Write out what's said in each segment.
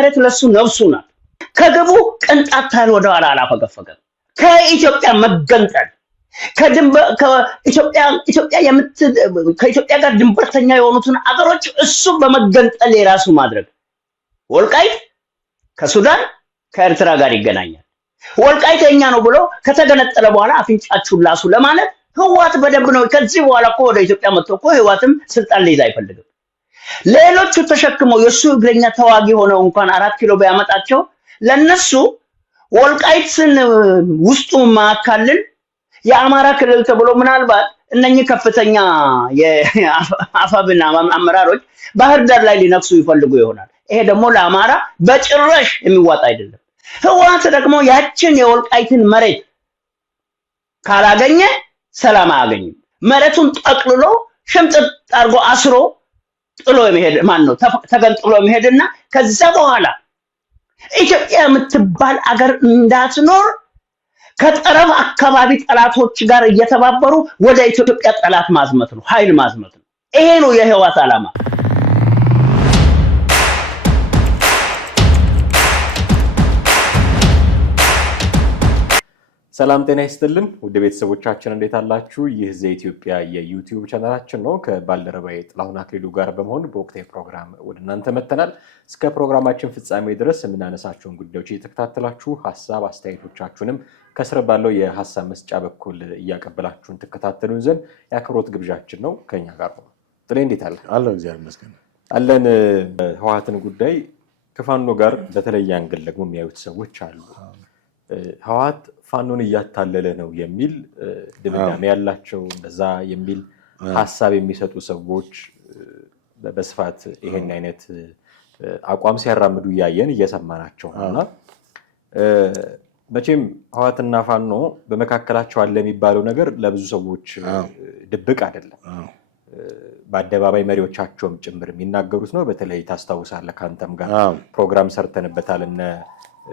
መሬት ለሱ ነፍሱ ናት ከግቡ ቅንጣት ታህል ወደ ኋላ አላፈገፈገም ከኢትዮጵያ መገንጠል ከኢትዮጵያ ጋር ድንበርተኛ የሆኑትን አገሮች እሱ በመገንጠል የራሱ ማድረግ ወልቃይት ከሱዳን ከኤርትራ ጋር ይገናኛል ወልቃይት የኛ ነው ብሎ ከተገነጠለ በኋላ አፍንጫችሁን ላሱ ለማለት ህዋት በደንብ ነው ከዚህ በኋላ እኮ ወደ ኢትዮጵያ መጥቶ እኮ ህዋትም ስልጣን ሊይዝ አይፈልግም ሌሎቹ ተሸክመው የሱ እግረኛ ተዋጊ ሆነው እንኳን 4 ኪሎ ቢያመጣቸው ለነሱ ወልቃይትን ውስጡ ማካለል የአማራ ክልል ተብሎ ምናልባት እነኚህ ከፍተኛ የአፋብና አመራሮች ባህር ዳር ላይ ሊነክሱ ይፈልጉ ይሆናል ይሄ ደግሞ ለአማራ በጭራሽ የሚዋጣ አይደለም ህዋት ደግሞ ያችን የወልቃይትን መሬት ካላገኘ ሰላም አያገኝም መሬቱን ጠቅልሎ ሽምጥጥ አርጎ አስሮ ጥሎ የሚሄድ ማን ነው ተገንጥሎ የሚሄድና ከዛ በኋላ ኢትዮጵያ የምትባል አገር እንዳትኖር ከጠረፍ አካባቢ ጠላቶች ጋር እየተባበሩ ወደ ኢትዮጵያ ጠላት ማዝመት ነው ኃይል ማዝመት ነው ይሄ ነው የህዋት ዓላማ ሰላም ጤና ይስጥልን ውድ ቤተሰቦቻችን እንዴት አላችሁ ይህ ዘኢትዮጵያ የዩቲዩብ ቻናላችን ነው ከባልደረባዬ ጥላሁን አክሊሉ ጋር በመሆን በወቅታዊ ፕሮግራም ወደ እናንተ መተናል እስከ ፕሮግራማችን ፍጻሜ ድረስ የምናነሳቸውን ጉዳዮች እየተከታተላችሁ ሐሳብ አስተያየቶቻችሁንም ከስር ባለው የሐሳብ መስጫ በኩል እያቀበላችሁን ተከታተሉን ዘንድ ያክብሮት ግብዣችን ነው ከኛ ጋር ነው ጥሌ እንዴት አለ አላህ እግዚአብሔር ይመስገን አለን ህዋትን ጉዳይ ከፋኖ ጋር በተለየ አንግል ደግሞ የሚያዩት ሰዎች አሉ ህዋት ፋኖን እያታለለ ነው የሚል ድምዳሜ ያላቸው እንደዛ የሚል ሐሳብ የሚሰጡ ሰዎች በስፋት ይሄን አይነት አቋም ሲያራምዱ ያየን እየሰማናቸው ነውና መቼም ህዋትና ፋኖ በመካከላቸው አለ የሚባለው ነገር ለብዙ ሰዎች ድብቅ አይደለም በአደባባይ መሪዎቻቸውም ጭምር የሚናገሩት ነው በተለይ ታስታውሳለህ ካንተም ጋር ፕሮግራም ሰርተንበታል እነ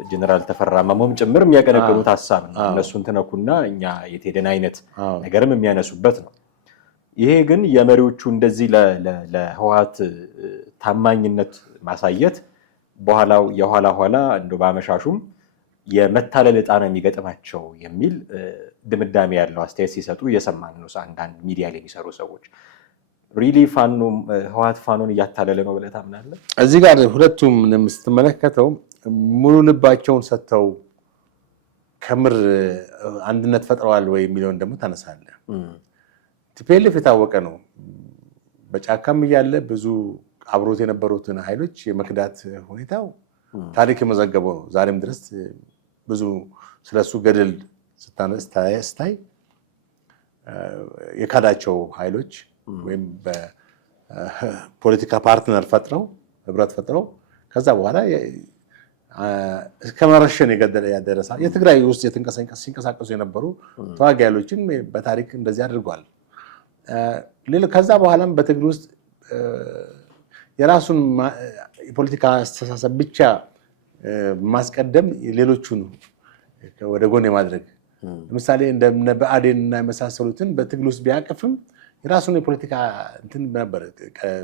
ጀነራል ተፈራ ማሞም ጭምር የሚያቀነቅኑት ሐሳብ ነው እነሱን ተነኩና እኛ የቴደን አይነት ነገርም የሚያነሱበት ነው ይሄ ግን የመሪዎቹ እንደዚህ ለህዋት ታማኝነት ማሳየት በኋላው የኋላ እንደው ባመሻሹም የመታለል ዕጣ ነው የሚገጥማቸው የሚል ድምዳሜ ያለው አስተያየት ሲሰጡ እየሰማን ነው አንዳንድ ሚዲያ ላይ የሚሰሩ ሰዎች ሪሊ ፋኖ ህዋት ፋኖን እያታለለ ነው ብለህ ታምናለህ እዚህ ጋር ሁለቱም ስትመለከተው ሙሉ ልባቸውን ሰጥተው ከምር አንድነት ፈጥረዋል ወይ የሚለውን ደግሞ ታነሳለህ ቲፒኤልኤፍ የታወቀ ነው በጫካም እያለ ብዙ አብሮት የነበሩትን ኃይሎች የመክዳት ሁኔታው ታሪክ የመዘገበው ነው ዛሬም ድረስ ብዙ ስለሱ ገድል ስታይ የካዳቸው ኃይሎች ወይም በፖለቲካ ፓርትነር ፈጥረው ህብረት ፈጥረው ከዛ በኋላ እስከመረሸን ያደረሰ የትግራይ ውስጥ ሲንቀሳቀሱ የነበሩ ተዋጊ ኃይሎችን በታሪክ እንደዚህ አድርጓል ከዛ በኋላም በትግል ውስጥ የራሱን የፖለቲካ አስተሳሰብ ብቻ ማስቀደም ሌሎቹን ወደ ጎን የማድረግ ለምሳሌ እንደ ብአዴን እና የመሳሰሉትን በትግል ውስጥ ቢያቀፍም የራሱን የፖለቲካ እንትን ነበር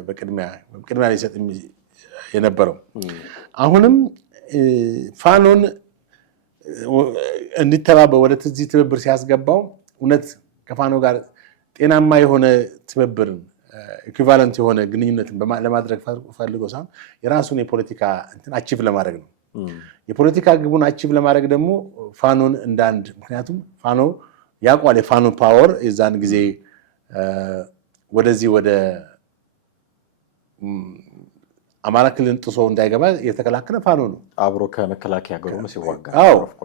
በቅድሚያ ሊሰጥ የነበረው አሁንም ፋኖን እንዲተባበር ወደ ትዚህ ትብብር ሲያስገባው እውነት ከፋኖ ጋር ጤናማ የሆነ ትብብር ኢኩቫለንት የሆነ ግንኙነትን ለማድረግ ፈልጎ ሳይሆን የራሱን የፖለቲካ እንትን አቺቭ ለማድረግ ነው የፖለቲካ ግቡን አቺቭ ለማድረግ ደግሞ ፋኖን እንዳንድ ምክንያቱም ፋኖ ያቋል የፋኖ ፓወር የዛን ጊዜ ወደዚህ ወደ አማራ ክልል ጥሶ እንዳይገባ የተከላከለ ፋኖ ነው አብሮ ከመከላከያ ጋር ነው ሲዋጋ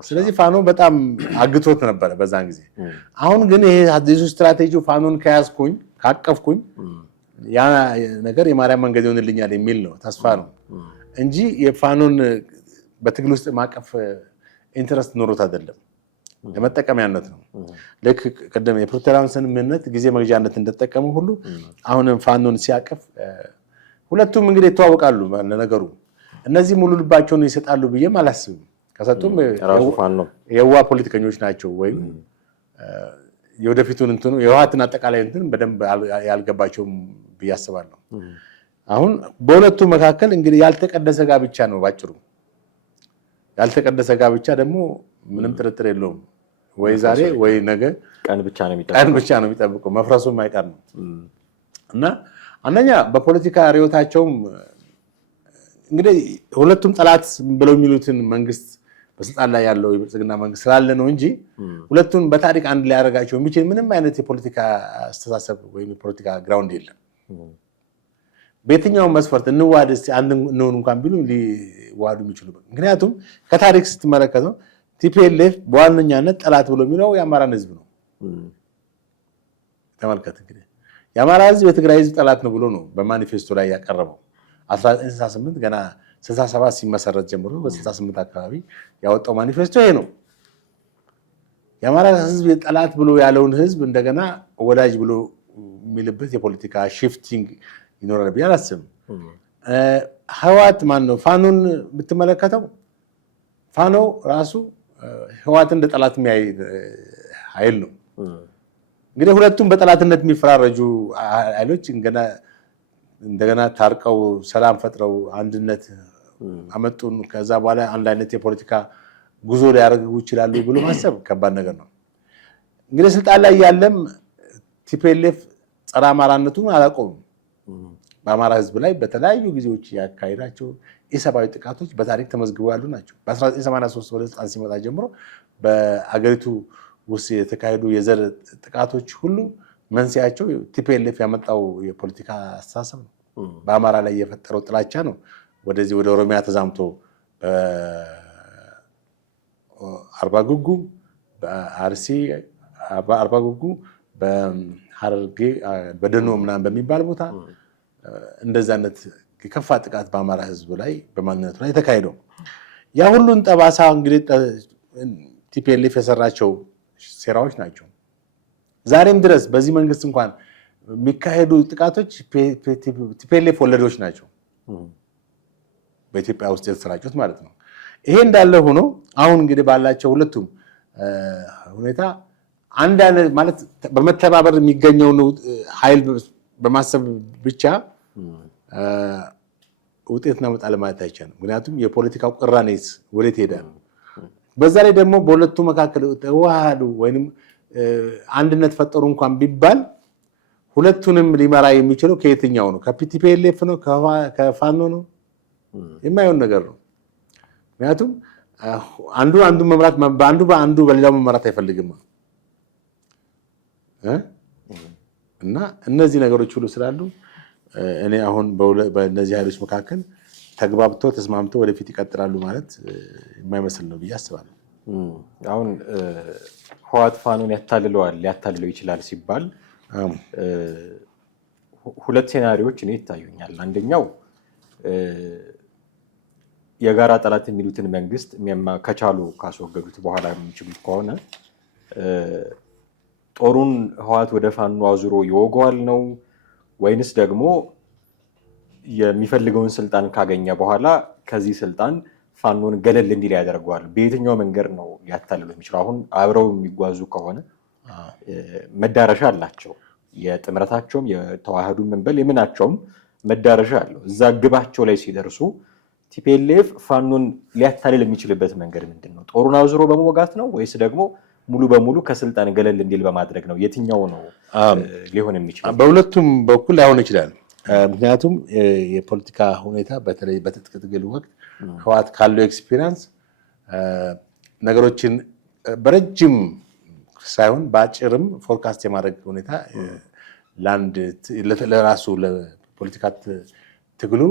ስለዚህ ፋኖ በጣም አግቶት ነበር በዛን ጊዜ አሁን ግን ይሄ አዲሱ ስትራቴጂው ፋኖን ከያዝኩኝ ካቀፍኩኝ ያ ነገር የማርያም መንገድ ይሆንልኛል የሚል ነው ተስፋ ነው እንጂ የፋኖን በትግል ውስጥ ማቀፍ ኢንተረስት ኖሮት አይደለም ለመጠቀሚያነት ነው ለክ ቀደም የፕሮቴስታንት ስምምነት ጊዜ መግዣነት እንደተጠቀሙ ሁሉ አሁንም ፋኖን ሲያቀፍ ሁለቱም እንግዲህ ተዋወቃሉ ለነገሩ እነዚህ ሙሉ ልባቸውን ይሰጣሉ ብዬም አላስብም ከሰጡም የዋ ፖለቲከኞች ናቸው ወይ የወደፊቱን እንትኑ የህዋትን አጠቃላይ እንትን በደንብ ያልገባቸው ብያስባለሁ አሁን በሁለቱ መካከል እንግዲህ ያልተቀደሰ ጋብቻ ነው ባጭሩ ያልተቀደሰ ጋብቻ ደግሞ ምንም ጥርጥር የለውም ወይ ዛሬ ወይ ነገ ቀን ብቻ ነው የሚጠብቀው መፍረሱ የማይቀር ነው። እና አንደኛ በፖለቲካ ርዕዮታቸውም እንግዲህ ሁለቱም ጠላት ብለው የሚሉትን መንግስት በስልጣን ላይ ያለው የብልጽግና መንግስት ስላለ ነው እንጂ ሁለቱን በታሪክ አንድ ላይ ያደርጋቸው የሚችል ምንም አይነት የፖለቲካ አስተሳሰብ ወይም የፖለቲካ ግራውንድ የለም። በየትኛውም መስፈርት እንዋሃድ እስቲ አንድ እንሆን እንኳን ቢሉ ሊዋሃዱ የሚችሉ ምክንያቱም ከታሪክ ስትመለከተው ቲፒኤልኤፍ በዋነኛነት ጠላት ብሎ የሚለው የአማራን ህዝብ ነው። ተመልከት እንግዲህ የአማራ ህዝብ የትግራይ ህዝብ ጠላት ነው ብሎ ነው በማኒፌስቶ ላይ ያቀረበው 1968 ገና 67 ሲመሰረት ጀምሮ በ68 አካባቢ ያወጣው ማኒፌስቶ ይሄ ነው። የአማራ ህዝብ ጠላት ብሎ ያለውን ህዝብ እንደገና ወዳጅ ብሎ የሚልበት የፖለቲካ ሽፍቲንግ ይኖራል ብዬ አላስብም። ህወሓት ማን ነው? ፋኖን ብትመለከተው ፋኖ ራሱ ህወሓትን እንደ ጠላት የሚያይ ኃይል ነው። እንግዲህ ሁለቱም በጠላትነት የሚፈራረጁ ኃይሎች እንደገና ታርቀው ሰላም ፈጥረው አንድነት አመጡን ከዛ በኋላ አንድ አይነት የፖለቲካ ጉዞ ሊያደርጉ ይችላሉ ብሎ ማሰብ ከባድ ነገር ነው። እንግዲህ ስልጣን ላይ ያለም ቲፒኤልኤፍ ጸረ አማራነቱን አላቆምም። በአማራ ህዝብ ላይ በተለያዩ ጊዜዎች ያካሄዳቸው የሰብአዊ ጥቃቶች በታሪክ ተመዝግበው ያሉ ናቸው። በ1983 ወደ ስልጣን ሲመጣ ጀምሮ በአገሪቱ ውስጥ የተካሄዱ የዘር ጥቃቶች ሁሉ መንስኤያቸው ቲፒኤልኤፍ ያመጣው የፖለቲካ አስተሳሰብ ነው። በአማራ ላይ የፈጠረው ጥላቻ ነው ወደዚህ ወደ ኦሮሚያ ተዛምቶ በአርባ ጉጉ፣ በአርሲ አርባ ጉጉ፣ በሐረርጌ በደኖ ምናምን በሚባል ቦታ እንደዛ አይነት የከፋ ጥቃት በአማራ ህዝብ ላይ በማንነቱ ላይ ተካሂደው ያ ሁሉን ጠባሳ እንግዲህ ቲፒኤልኤፍ የሰራቸው ሴራዎች ናቸው። ዛሬም ድረስ በዚህ መንግስት እንኳን የሚካሄዱ ጥቃቶች ቲፒኤልኤፍ ወለዶች ናቸው በኢትዮጵያ ውስጥ የተሰራጩት ማለት ነው። ይሄ እንዳለ ሆኖ አሁን እንግዲህ ባላቸው ሁለቱም ሁኔታ አንድ አይነት ማለት በመተባበር የሚገኘውን ኃይል በማሰብ ብቻ ውጤት እናመጣለን ለማለት አይቻልም። ምክንያቱም የፖለቲካው ቅራኔስ ወዴት ይሄዳል? በዛ ላይ ደግሞ በሁለቱ መካከል ተዋሃዱ ወይንም አንድነት ፈጠሩ እንኳን ቢባል ሁለቱንም ሊመራ የሚችለው ከየትኛው ነው? ከቲፒኤልኤፍ ነው? ከፋኖ ነው? የማይሆን ነገር ነው። ምክንያቱም አንዱ መምራት በአንዱ በሌላው መምራት አይፈልግም እና እነዚህ ነገሮች ሁሉ ስላሉ እኔ አሁን በእነዚህ ኃይሎች መካከል ተግባብቶ ተስማምቶ ወደፊት ይቀጥላሉ ማለት የማይመስል ነው ብዬ አስባለሁ። አሁን ህወሓት ፋኖን ሊያታልለው ይችላል ሲባል ሁለት ሴናሪዎች እኔ ይታዩኛል። አንደኛው የጋራ ጠላት የሚሉትን መንግስት ከቻሉ ካስወገዱት በኋላ የሚችሉት ከሆነ ጦሩን ህወሓት ወደ ፋኖ አዙሮ ይወገዋል ነው ወይንስ ደግሞ የሚፈልገውን ስልጣን ካገኘ በኋላ ከዚህ ስልጣን ፋኖን ገለል እንዲል ያደርገዋል? በየትኛው መንገድ ነው ሊያታልሉ የሚችለው? አሁን አብረው የሚጓዙ ከሆነ መዳረሻ አላቸው። የጥምረታቸውም የተዋህዱ መንበል የምናቸውም መዳረሻ አለው። እዛ ግባቸው ላይ ሲደርሱ ቲፒኤልኤፍ ፋኖን ሊያታልል የሚችልበት መንገድ ምንድን ነው? ጦሩን አዙሮ በመወጋት ነው ወይስ ደግሞ ሙሉ በሙሉ ከስልጣን ገለል እንዲል በማድረግ ነው? የትኛው ነው ሊሆን የሚችለው? በሁለቱም በኩል ላይሆን ይችላል። ምክንያቱም የፖለቲካ ሁኔታ በተለይ በትጥቅ ትግል ወቅት ህወሓት ካለው ኤክስፒሪየንስ ነገሮችን በረጅም ሳይሆን በአጭርም ፎርካስት የማድረግ ሁኔታ ለራሱ ለፖለቲካ ትግሉ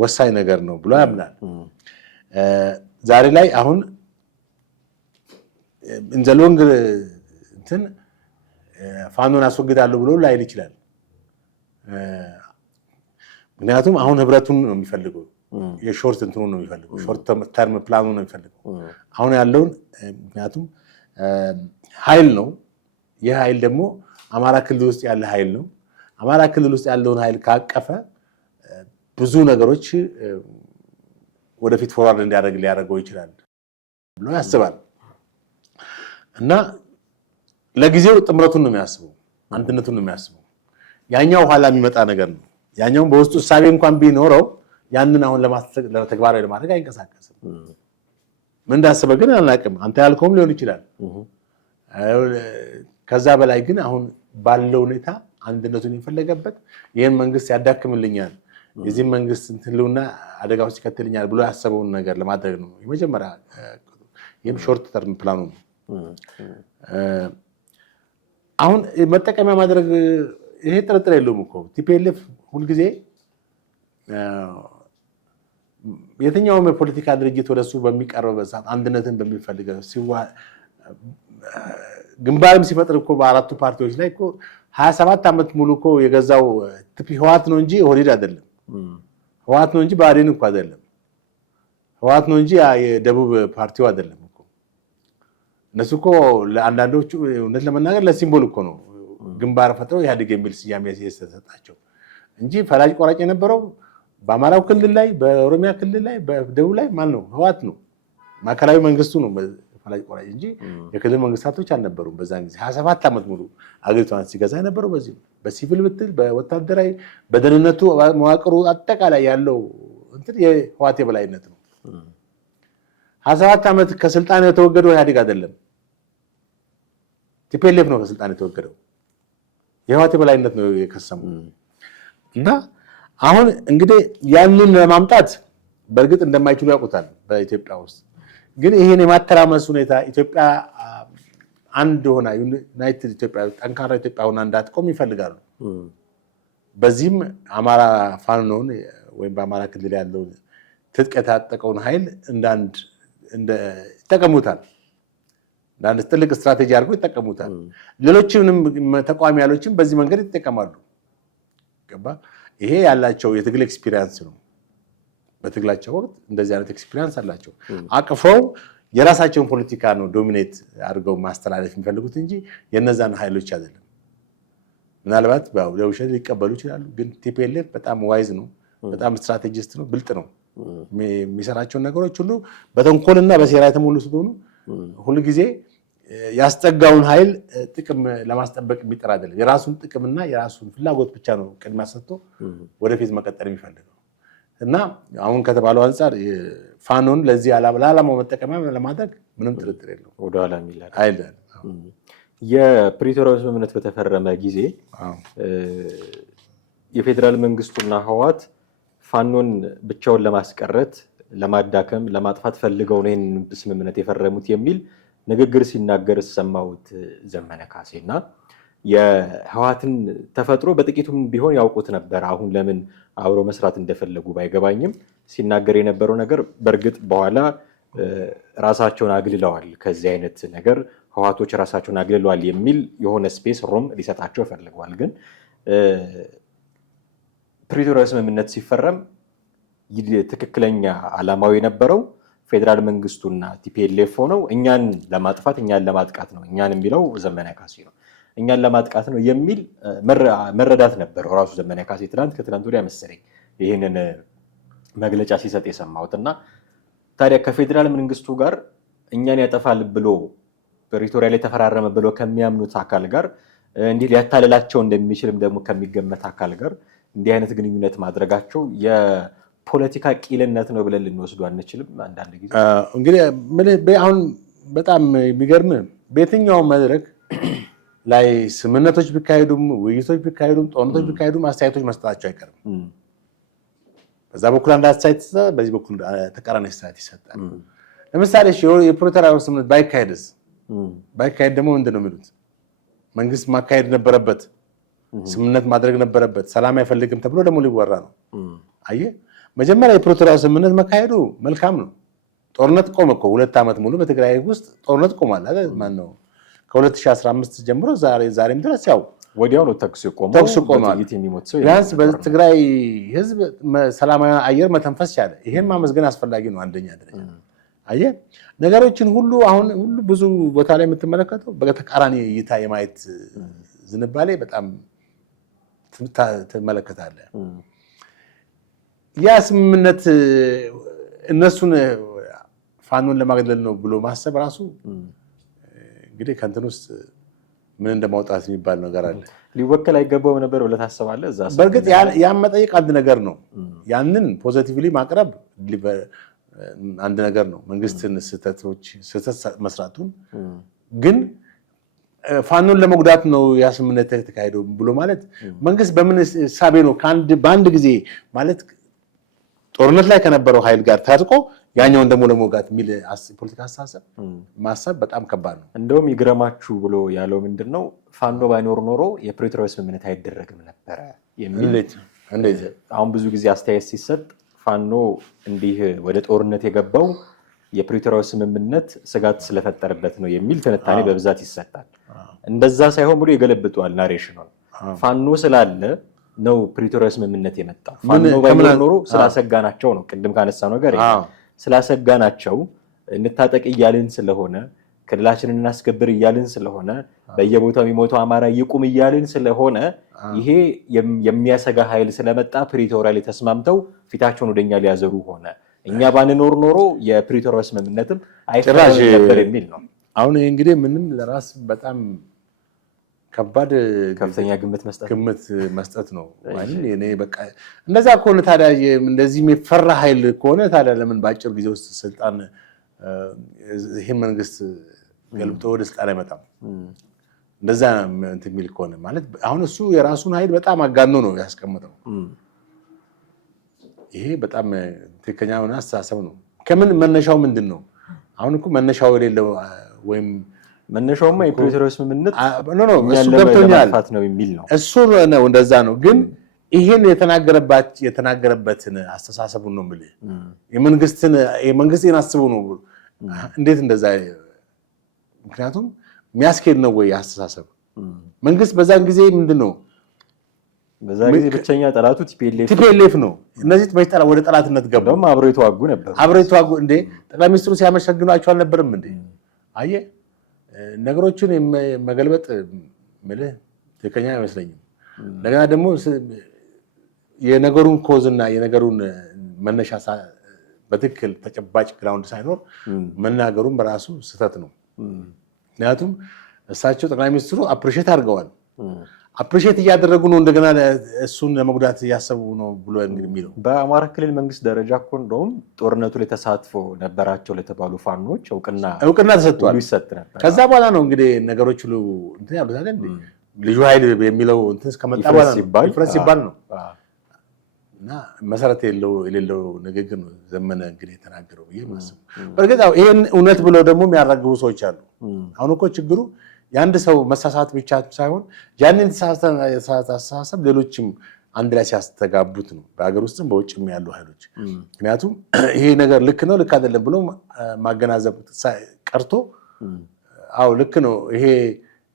ወሳኝ ነገር ነው ብሎ ያምናል። ዛሬ ላይ አሁን እንዘሎንግ እንትን ፋኖን አስወግዳለሁ ብሎ ላይል ይችላል። ምክንያቱም አሁን ህብረቱን ነው የሚፈልገው፣ የሾርት እንትኑ ነው የሚፈልገው፣ ሾርት ተርም ፕላኑ ነው የሚፈልገው አሁን ያለውን። ምክንያቱም ኃይል ነው። ይህ ኃይል ደግሞ አማራ ክልል ውስጥ ያለ ኃይል ነው። አማራ ክልል ውስጥ ያለውን ኃይል ካቀፈ ብዙ ነገሮች ወደፊት ፎርዋርድ ሊያደርገው ይችላል ብሎ ያስባል እና ለጊዜው ጥምረቱን ነው የሚያስበው፣ አንድነቱን ነው የሚያስበው። ያኛው ኋላ የሚመጣ ነገር ነው። ያኛውን በውስጡ እሳቤ እንኳን ቢኖረው ያንን አሁን ለተግባራዊ ለማድረግ አይንቀሳቀስም። ምን እንዳሰበ ግን አናውቅም። አንተ ያልከውም ሊሆን ይችላል። ከዛ በላይ ግን አሁን ባለው ሁኔታ አንድነቱን የፈለገበት ይህን መንግስት ያዳክምልኛል፣ የዚህ መንግስት ህልውና አደጋ ውስጥ ይከትልኛል ብሎ ያሰበውን ነገር ለማድረግ ነው የመጀመሪያ። ይህም ሾርት ተርም ፕላኑ ነው። አሁን መጠቀሚያ ማድረግ ይሄ ጥርጥር የለውም እኮ ቲፒኤልኤፍ ሁልጊዜ የትኛውም የፖለቲካ ድርጅት ወደሱ በሚቀርብበት ሰዓት አንድነትን በሚፈልገው ግንባርም ሲፈጥር እኮ በአራቱ ፓርቲዎች ላይ እኮ 27 ዓመት ሙሉ እኮ የገዛው ህወሓት ነው እንጂ ኦህዴድ አይደለም። ህወሓት ነው እንጂ ብአዴን እኮ አይደለም። ህወሓት ነው እንጂ የደቡብ ፓርቲው አይደለም እኮ። እነሱ እኮ ለአንዳንዶቹ እውነት ለመናገር ለሲምቦል እኮ ነው ግንባር ፈጥረው ኢህአዴግ የሚል ስያሜ የተሰጣቸው እንጂ ፈላጭ ቆራጭ የነበረው በአማራው ክልል ላይ፣ በኦሮሚያ ክልል ላይ፣ በደቡብ ላይ ማን ነው? ህወሓት ነው። ማዕከላዊ መንግስቱ ነው ፈላጭ ቆራጭ እንጂ የክልል መንግስታቶች አልነበሩም። በዛን ጊዜ 27 ዓመት ሙሉ አገሪቷን ሲገዛ የነበረው በዚህ ነው። በሲቪል ብትል፣ በወታደራዊ፣ በደህንነቱ መዋቅሩ አጠቃላይ ያለው እንትን የህወሓት የበላይነት ነው። 27 ዓመት ከስልጣን የተወገደው ኢህአዴግ አይደለም፣ ቲፒኤልኤፍ ነው ከስልጣን የተወገደው። የህወሓት የበላይነት ነው የከሰመው። እና አሁን እንግዲህ ያንን ለማምጣት በእርግጥ እንደማይችሉ ያውቁታል በኢትዮጵያ ውስጥ። ግን ይሄን የማተራመስ ሁኔታ ኢትዮጵያ አንድ ሆና ዩናይትድ ኢትዮጵያ ጠንካራ ኢትዮጵያ ሆና እንዳትቆም ይፈልጋሉ። በዚህም አማራ ፋኖን ወይም በአማራ ክልል ያለው ትጥቅ የታጠቀውን ኃይል ይጠቀሙታል። አንድ ትልቅ ስትራቴጂ አድርገው ይጠቀሙታል። ሌሎችንም ተቋሚ ያሎችም በዚህ መንገድ ይጠቀማሉ። ገባ? ይሄ ያላቸው የትግል ኤክስፒሪየንስ ነው። በትግላቸው ወቅት እንደዚህ አይነት ኤክስፒሪየንስ አላቸው። አቅፈው የራሳቸውን ፖለቲካ ነው ዶሚኔት አድርገው ማስተላለፍ የሚፈልጉት እንጂ የነዛን ኃይሎች አይደለም። ምናልባት ለውሸት ሊቀበሉ ይችላሉ። ግን ቲፒኤልኤፍ በጣም ዋይዝ ነው፣ በጣም ስትራቴጂስት ነው፣ ብልጥ ነው። የሚሰራቸውን ነገሮች ሁሉ በተንኮልና በሴራ የተሞሉ ስለሆኑ ሁልጊዜ ያስጠጋውን ኃይል ጥቅም ለማስጠበቅ የሚጥር አይደለም። የራሱን ጥቅምና የራሱን ፍላጎት ብቻ ነው ቅድሚያ ሰጥቶ ወደፊት መቀጠል የሚፈልገው እና አሁን ከተባለው አንጻር ፋኖን ለዚህ ለዓላማው መጠቀሚያ ለማድረግ ምንም ጥርጥር የለውም። ወደኋላ የሚል አይደለም። የፕሪቶሪያው ስምምነት በተፈረመ ጊዜ የፌዴራል መንግስቱና ህወሓት ፋኖን ብቻውን ለማስቀረት፣ ለማዳከም፣ ለማጥፋት ፈልገው ነው ይህን ስምምነት የፈረሙት የሚል ንግግር ሲናገር ሰማሁት ዘመነ ካሴና የህወሓትን ተፈጥሮ በጥቂቱም ቢሆን ያውቁት ነበር። አሁን ለምን አብሮ መስራት እንደፈለጉ ባይገባኝም ሲናገር የነበረው ነገር በእርግጥ በኋላ ራሳቸውን አግልለዋል፣ ከዚህ አይነት ነገር ህወሓቶች ራሳቸውን አግልለዋል የሚል የሆነ ስፔስ ሮም ሊሰጣቸው ፈልገዋል። ግን ፕሪቶሪያው ስምምነት ሲፈረም ትክክለኛ ዓላማው የነበረው ፌዴራል መንግስቱና ቲፒኤልኤፍ ሆነው እኛን ለማጥፋት እኛን ለማጥቃት ነው። እኛን የሚለው ዘመነ ካሴ ነው። እኛን ለማጥቃት ነው የሚል መረዳት ነበረው ራሱ ዘመነ ካሴ። ከትናንት ወዲያ መሰለኝ ይህንን መግለጫ ሲሰጥ የሰማሁት እና ታዲያ ከፌዴራል መንግስቱ ጋር እኛን ያጠፋል ብሎ ፕሪቶሪያ ላይ ተፈራረመ ብሎ ከሚያምኑት አካል ጋር እንዲህ ሊያታልላቸው እንደሚችልም ደግሞ ከሚገመት አካል ጋር እንዲህ አይነት ግንኙነት ማድረጋቸው የፖለቲካ ቂልነት ነው ብለን ልንወስዱ አንችልም። አንዳንድ ጊዜ እንግዲህ አሁን በጣም የሚገርም በየትኛውም መድረክ ላይ ስምምነቶች ቢካሄዱም፣ ውይይቶች ቢካሄዱም፣ ጦርነቶች ቢካሄዱም አስተያየቶች መስጠታቸው አይቀርም። በዛ በኩል አንድ አስተያየት ይሰጣል፣ በዚህ በኩል ተቃራኒ አስተያየት ይሰጣል። ለምሳሌ የፕሪቶሪያው ስምምነት ባይካሄድ ደግሞ ምንድን ነው የሚሉት? መንግስት ማካሄድ ነበረበት፣ ስምምነት ማድረግ ነበረበት፣ ሰላም አይፈልግም ተብሎ ደግሞ ሊወራ ነው። አየህ፣ መጀመሪያ የፕሪቶሪያው ስምምነት መካሄዱ መልካም ነው። ጦርነት ቆመ እኮ 2 ዓመት ሙሉ በትግራይ ውስጥ ጦርነት ቆሟል አይደል? ማን ነው ከ2015 ጀምሮ ዛሬም ድረስ ያው ወዲያው ነው ተኩስ ቆሟል። ቢያንስ በትግራይ ህዝብ ሰላማዊ አየር መተንፈስ ቻለ። ይሄን ማመስገን አስፈላጊ ነው። አንደኛ ደረጃ አየህ፣ ነገሮችን ሁሉ አሁን ሁሉ ብዙ ቦታ ላይ የምትመለከተው በተቃራኒ እይታ የማየት ዝንባሌ በጣም ትመለከታለህ። ያ ስምምነት እነሱን ፋኖን ለማግለል ነው ብሎ ማሰብ ራሱ እንግዲህ ከእንትን ውስጥ ምን እንደማውጣት የሚባል ነገር አለ። ሊወከል አይገባውም ነበር ብለህ ታስባለህ? በእርግጥ ያን መጠየቅ አንድ ነገር ነው። ያንን ፖዘቲቭሊ ማቅረብ አንድ ነገር ነው መንግስትን ስህተት መስራቱን ግን ፋኖን ለመጉዳት ነው ያስምነት ተካሂዶ ብሎ ማለት መንግስት በምን ሳቤ ነው በአንድ ጊዜ ማለት ጦርነት ላይ ከነበረው ኃይል ጋር ታጥቆ ያኛውን ደግሞ ለመውጋት የሚል ፖለቲካ አስተሳሰብ ማሰብ በጣም ከባድ ነው። እንደውም ይግረማችሁ ብሎ ያለው ምንድነው ፋኖ ባይኖር ኖሮ የፕሪቶሪያ ስምምነት አይደረግም ነበር የሚል አሁን ብዙ ጊዜ አስተያየት ሲሰጥ ፋኖ እንዲህ ወደ ጦርነት የገባው የፕሪቶሪያ ስምምነት ስጋት ስለፈጠረበት ነው የሚል ትንታኔ በብዛት ይሰጣል። እንደዛ ሳይሆን ብሎ የገለብጧል ናሬሽኑን። ፋኖ ስላለ ነው ፕሪቶሪያ ስምምነት የመጣው። ፋኖ ባይኖር ኖሮ ስላሰጋናቸው ነው። ቅድም ካነሳው ነገር ስላሰጋናቸው እንታጠቅ እያልን ስለሆነ ክልላችንን እናስከብር እያልን ስለሆነ በየቦታው የሚሞተው አማራ ይቁም እያልን ስለሆነ ይሄ የሚያሰጋ ኃይል ስለመጣ ፕሪቶሪያ ላይ ተስማምተው ፊታቸውን ወደኛ ሊያዘሩ ሆነ። እኛ ባንኖር ኖሮ የፕሪቶሪያ ስምምነትም አይፈራም ነበር የሚል ነው። አሁን እንግዲህ ምንም ለራስ በጣም ከባድ ከፍተኛ ግምት መስጠት ነው ማለት እኔ በቃ እንደዛ ከሆነ ታዲያ እንደዚህ የሚፈራ ኃይል ከሆነ ታዲያ ለምን በአጭር ጊዜ ውስጥ ስልጣን ይሄ መንግስት ገልብጦ ወደ ስልጣን አይመጣም? እንደዛ እንትን የሚል ከሆነ ማለት አሁን እሱ የራሱን ኃይል በጣም አጋኖ ነው ያስቀምጠው። ይሄ በጣም ትክክለኛ የሆነ አስተሳሰብ ነው። ከምን መነሻው ምንድን ነው? አሁን እኮ መነሻው የሌለው ወይም መነሻውማ የፕሪቶሪያ ስምምነት እሱ ገብቶኛል ነው የሚል ነው። እሱ ነው እንደዛ ነው። ግን ይሄን የተናገረበትን አስተሳሰቡን ነው የምልህ። የመንግስትን አስበው ነው እንዴት እንደዛ ምክንያቱም የሚያስኬድ ነው ወይ አስተሳሰብ? መንግስት በዛን ጊዜ ምንድን ነው በዛ ጊዜ ብቸኛ ጠላቱ ቲፒኤልኤፍ ነው። እነዚህ ወደ ጠላትነት ገቡ። ደግሞ አብረው የተዋጉ ነበር። እንዴ ጠቅላይ ሚኒስትሩ ሲያመሰግኗቸው አልነበረም እንዴ? አየህ ነገሮችን መገልበጥ ምልህ ትክክለኛ አይመስለኝም። እንደገና ደግሞ የነገሩን ኮዝና የነገሩን መነሻ በትክክል ተጨባጭ ግራውንድ ሳይኖር መናገሩን በራሱ ስህተት ነው። ምክንያቱም እሳቸው ጠቅላይ ሚኒስትሩ አፕሪሼት አድርገዋል። አፕሪሼት እያደረጉ ነው እንደገና እሱን ለመጉዳት እያሰቡ ነው ብሎ እንግዲህ የሚለው በአማራ ክልል መንግስት ደረጃ እኮ እንደውም ጦርነቱ ላይ ተሳትፎ ነበራቸው ለተባሉ ፋኖች እውቅና ተሰጥቷል። ከዛ በኋላ ነው እንግዲህ ነገሮች ሁሉ እንትን ያሉት አይደል? ልዩ ኃይል የሚለው እንትን እስከመጣ በኋላ ዲፍረንስ ሲባል ነው። እና መሰረት የሌለው ንግግር ነው ዘመነ እንግዲህ የተናገረው ብዬ ማስቡ። በእርግጥ ይሄን እውነት ብለው ደግሞ የሚያራግቡ ሰዎች አሉ። አሁን እኮ ችግሩ የአንድ ሰው መሳሳት ብቻ ሳይሆን ያንን አስተሳሰብ ሌሎችም አንድ ላይ ሲያስተጋቡት ነው፣ በሀገር ውስጥም በውጭም ያሉ ኃይሎች። ምክንያቱም ይሄ ነገር ልክ ነው ልክ አይደለም ብሎ ማገናዘብ ቀርቶ አዎ ልክ ነው ይሄ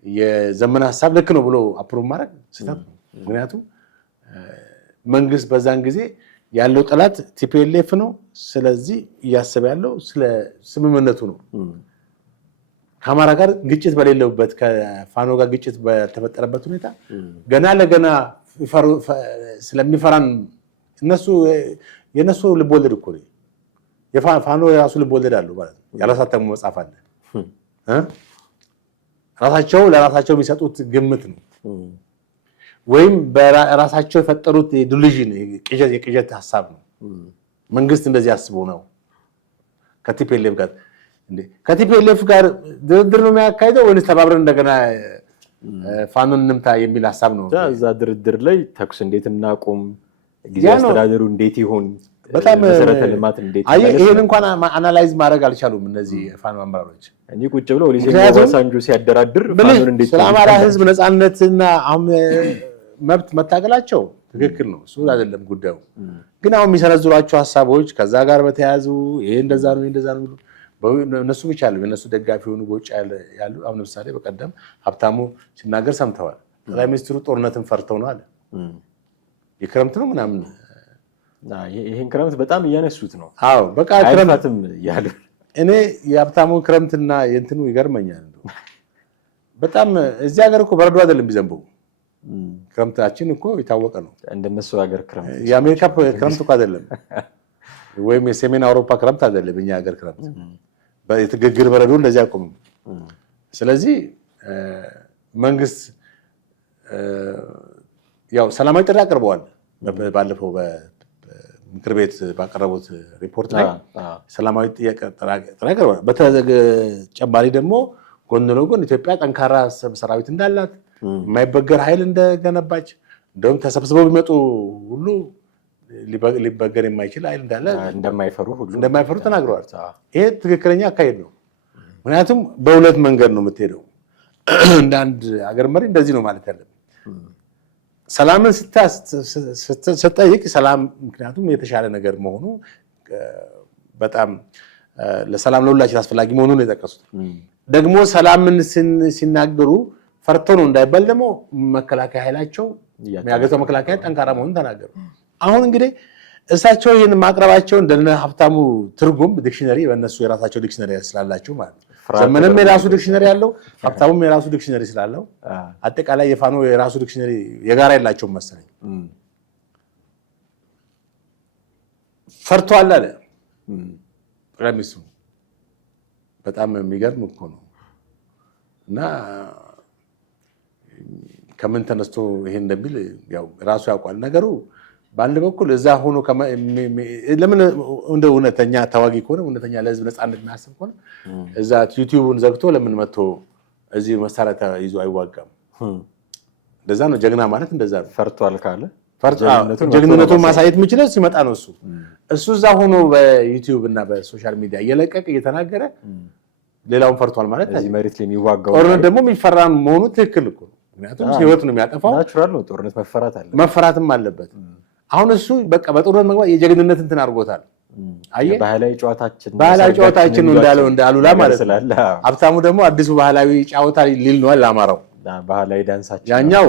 የዘመነ ሀሳብ ልክ ነው ብሎ አፕሮቭ ማድረግ ስህተት ነው። ምክንያቱም መንግስት በዛን ጊዜ ያለው ጠላት ቲፒኤልኤፍ ነው። ስለዚህ እያሰበ ያለው ስለ ስምምነቱ ነው። ከአማራ ጋር ግጭት በሌለበት ከፋኖ ጋር ግጭት በተፈጠረበት ሁኔታ ገና ለገና ስለሚፈራን የነሱ ልቦለድ እኮ ነው። የፋኖ የራሱ ልቦለድ አለው ማለት ነው። ያላሳተሙ መጽሐፍ አለ። ራሳቸው ለራሳቸው የሚሰጡት ግምት ነው ወይም በራሳቸው የፈጠሩት ዲሉዥን የቅዠት ሀሳብ ነው። መንግስት እንደዚህ አስቦ ነው ከቲፒኤልኤፍ ጋር ከቲፒኤልኤፍ ጋር ድርድር ነው የሚያካሂደው ወይስ ተባብረን እንደገና ፋኖን እንምታ የሚል ሀሳብ ነው? እዛ ድርድር ላይ ተኩስ እንዴት እናቁም፣ ጊዜ አስተዳደሩ እንዴት ይሁን፣ በጣም መሰረተ ልማት እንዴት ይሄን እንኳን አናላይዝ ማድረግ አልቻሉም እነዚህ ፋኖ አመራሮች። እኔ ቁጭ ብለው ኦሊሴንጆ ሲያደራድር ፋኖን እንዴት ስለ አማራ ህዝብ ነፃነትና አሁን መብት መታገላቸው ትክክል ነው። እሱ አይደለም ጉዳዩ። ግን አሁን የሚሰነዝሯቸው ሀሳቦች ከዛ ጋር በተያያዙ ይሄ እንደዛ ነው እንደዛ ነው እነሱ ብቻ አለ እነሱ ደጋፊ ሆኑ በውጭ ያሉ። አሁን ለምሳሌ በቀደም ሀብታሙ ሲናገር ሰምተዋል። ጠቅላይ ሚኒስትሩ ጦርነትን ፈርተው ነው አለ። የክረምት ነው ምናምን ይሄን ክረምት በጣም እያነሱት ነው። አዎ በቃ ክረምትም ያሉ እኔ የሀብታሙን ክረምትና የእንትኑ ይገርመኛል። በጣም እዚህ ሀገር እኮ በረዶ አይደለም ቢዘንበው ክረምታችን እኮ የታወቀ ነው። እንደነሱ ሀገር ክረምት የአሜሪካ ክረምት እኮ አይደለም ወይም የሰሜን አውሮፓ ክረምት አይደለም የኛ ሀገር ክረምት። በትግግር በረዶ እንደዚህ አቆም። ስለዚህ መንግስት ያው ሰላማዊ ጥሪ አቅርበዋል። ባለፈው ምክር ቤት ባቀረቡት ሪፖርት ላይ ሰላማዊ ጥያቄ ተናገሩ። በተጨማሪ ደግሞ ጎን ለጎን ኢትዮጵያ ጠንካራ ሰራዊት እንዳላት የማይበገር ኃይል እንደገነባች እንደውም ተሰብስበው ቢመጡ ሁሉ ሊበገር የማይችል ኃይል እንዳለ እንደማይፈሩ ተናግረዋል። ይሄ ትክክለኛ አካሄድ ነው። ምክንያቱም በሁለት መንገድ ነው የምትሄደው። እንደ አንድ አገር መሪ እንደዚህ ነው ማለት ያለብን። ሰላምን ስትጠይቅ ሰላም ምክንያቱም የተሻለ ነገር መሆኑ በጣም ለሰላም ለሁላችን አስፈላጊ መሆኑን የጠቀሱት ደግሞ ሰላምን ሲናገሩ ፈርቶ ነው እንዳይባል ደግሞ መከላከያ ኃይላቸው የሚያገዘው መከላከያ ጠንካራ መሆኑን ተናገሩ። አሁን እንግዲህ እሳቸው ይህን ማቅረባቸው እንደነ ሀብታሙ ትርጉም ዲክሽነሪ በእነሱ የራሳቸው ዲክሽነሪ ስላላቸው ማለት ነው። ዘመንም የራሱ ዲክሽነሪ ያለው ሀብታሙም የራሱ ዲክሽነሪ ስላለው አጠቃላይ የፋኖ የራሱ ዲክሽነሪ የጋራ የላቸውም መሰለኝ። ፈርቷል አለ ጠቅላይ ሚኒስትሩ። በጣም የሚገርም እኮ ነው። እና ከምን ተነስቶ ይሄን እንደሚል ያው ራሱ ያውቃል ነገሩ። በአንድ በኩል እዛ ሆኖ ለምን እንደ እውነተኛ ተዋጊ ከሆነ እውነተኛ ለህዝብ ነፃነት የሚያስብ ከሆነ እዛ ዩቲዩቡን ዘግቶ ለምን መጥቶ እዚህ መሳሪያ ይዞ አይዋጋም? እንደዛ ነው ጀግና ማለት እንደዛ ነው። ፈርቷል ካለ ጀግንነቱን ማሳየት የሚችለው ሲመጣ ነው። እሱ እዛ ሆኖ በዩቲዩብ እና በሶሻል ሚዲያ እየለቀቀ እየተናገረ ሌላውን ፈርቷል ማለት እዚህ መሬት ላይ የሚዋጋው ጦርነት ደግሞ የሚፈራ መሆኑ ትክክል እኮ ነው። ምክንያቱም ህይወት ነው የሚያጠፋው። ናቹራል ነው ጦርነት መፈራትም አለበት። አሁን እሱ በቃ በጦርነት መግባት የጀግንነት እንትን አድርጎታል። አየህ ባህላዊ ጨዋታችን ነው እንዳለው እንዳሉላ ማለት ነው። ሀብታሙ ደግሞ አዲሱ ባህላዊ ጨዋታ ሊል ነው ለአማራው ባህላዊ ዳንሳችን ያኛው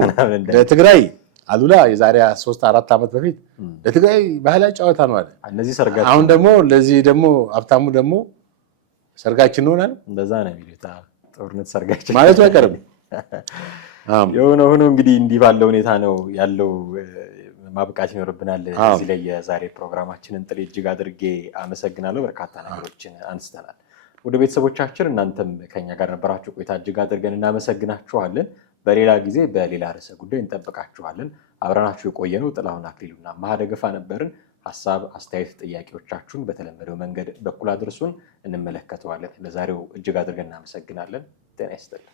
ለትግራይ አሉላ የዛሬ 3-4 ዓመት በፊት ለትግራይ ባህላዊ ጨዋታ ነው አለ። እነዚህ ሰርጋችን አሁን ደግሞ ለዚህ ደግሞ ሀብታሙ ደግሞ ሰርጋችን ነው አለ። እንደዛ ነው የሚሉት ጦርነት ሰርጋችን ማለቱ አይቀርም። የሆነ ሆኖ እንግዲህ እንዲህ ባለው ሁኔታ ነው ያለው። ማብቃት ይኖርብናል። እዚህ ላይ የዛሬ ፕሮግራማችንን ጥሪ እጅግ አድርጌ አመሰግናለሁ። በርካታ ነገሮችን አንስተናል። ወደ ቤተሰቦቻችን እናንተም ከኛ ጋር ነበራችሁ ቆይታ እጅግ አድርገን እናመሰግናችኋለን። በሌላ ጊዜ በሌላ ርዕሰ ጉዳይ እንጠብቃችኋለን። አብረናችሁ የቆየነው ጥላሁን አክሊሉና ማህደገፋ ነበርን። ሀሳብ፣ አስተያየት፣ ጥያቄዎቻችሁን በተለመደው መንገድ በኩል አድርሱን፣ እንመለከተዋለን። ለዛሬው እጅግ አድርገን እናመሰግናለን። ጤና ይስጥልን።